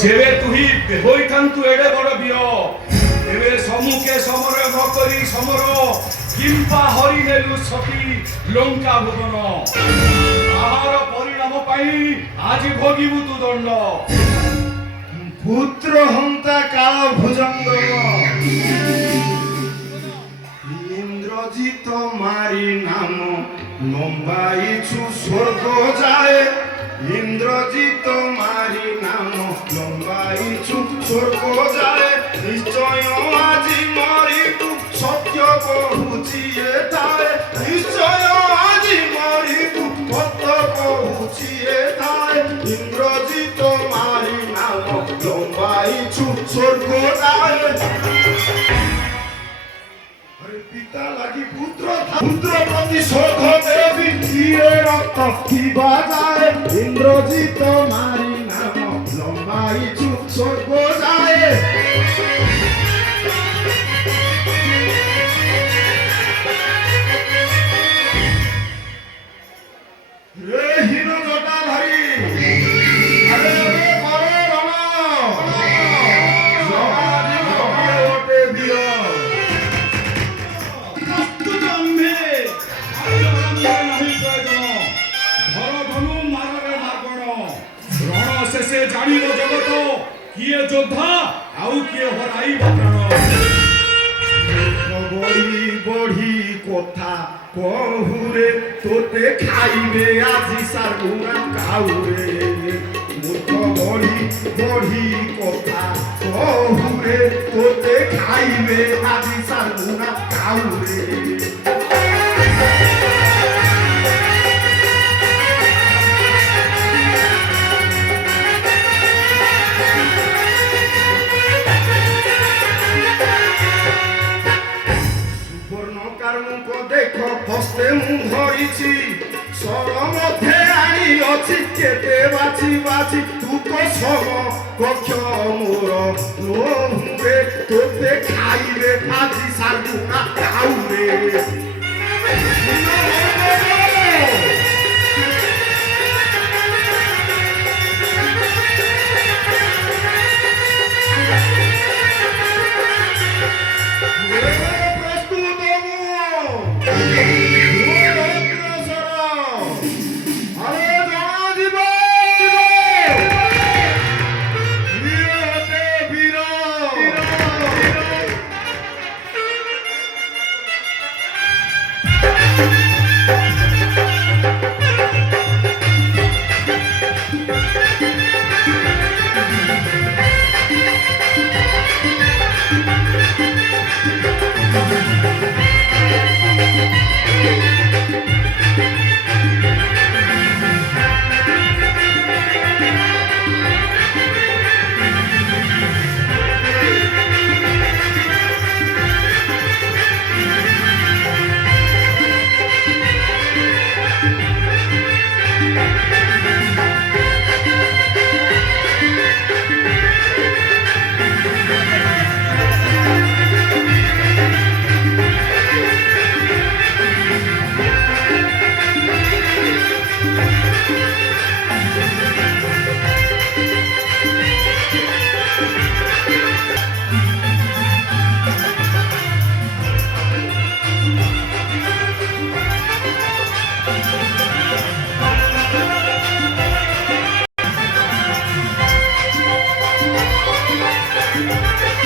যেবে তুই হইথান্তু এড়ে বড় বিয় তেবে সমুখে সমর নকরি সমর কিম্পা হরি নেলু সতী লঙ্কা ভুবন আহার পরিণাম পাই আজ ভোগিবু তু দণ্ড পুত্র হন্তা কাল ভুজঙ্গ ইন্দ্রজিৎ মারি নাম লম্বাইছু স্বর্গ যায় ইন্দ্রজিৎ মারি নাম লম্বাইছু স্বর্গ যায় নিশ্চয় আজি মরিবু সত্য কহুছি এথায় নিশ্চয় আজি মরিবু সত্য কহুছি এথায় ইন্দ্রজিৎ মারি নাম লম্বাইছু স্বর্গ যায় পিতা লাগি পুত্র পুত্র প্রতি শোধ দেবী দিয়ে রক্ত কি বাজায় ইন্দ্রজিৎ মারি নাম লম্বাইছু স্বর্গ যায় রে হীন জটাধারী আরে রে করে রণ সমাধি ভবিয়ে ওঠে দিও শেষে জানিব জগত কিয়ে যোদ্ধা আউ কিয়ে হরাইব প্রাণ বড়ি বড়ি কথা কহুরে তোতে খাইবে আজি সারুনা কাউরে মূর্খ বড়ি বড়ি কথা কহুরে তোতে খাইবে আজি সারুনা কাউরে দেখো হস্তে মু ধরিছি সর মধ্যে আনি অছি কেতে বাছি বাছি তু তো সম কক্ষ মোর নোহুরে তোতে খাইবে আজি সারু না খাউরে